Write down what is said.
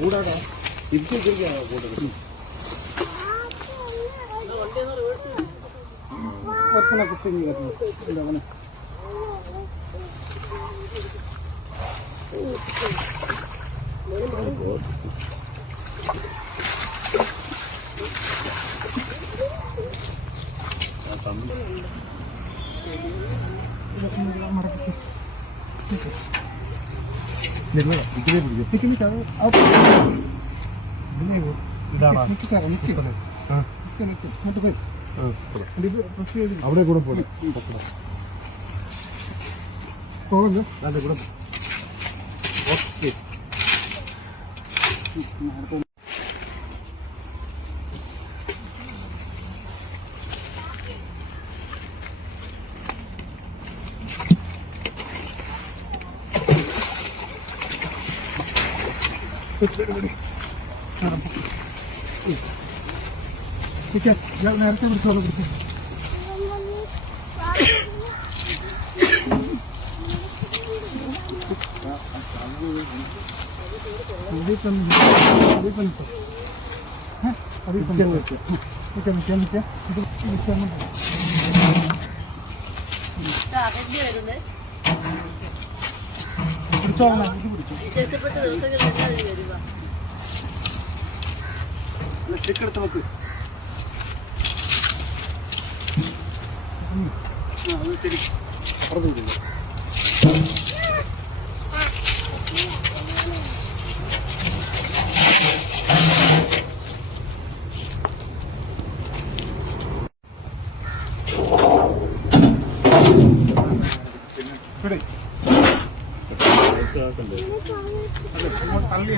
오라가 입술 되게 하고 오라가 얼마나 걱정이가 올라가나 Thank you. അവിടെ കൂടെ പോലെ പോകുന്നു അതെ ഇവിടെ ഓക്കെ നേരത്തെ പിടിച്ചോളൂ പിടിച്ചു അതിപ്പം അതിപ്പം അതിപ്പം നിൽക്കാം നിൽക്കാം നിൽക്കാം ഇത് നിൽക്കാൻ അകറ്റി വരുന്നത് പിടിച്ചോളാം ഇത് പിടിച്ചു വ്യത്യസ്തപ്പെട്ട ദിവസങ്ങളിലെല്ലാം വരിക സ്റ്റിക്ക് എടുത്ത് അത് ശരി അപ്പുറത്ത് ഇവിടെ അതെ ഇങ്ങോട്ട് തള്ളി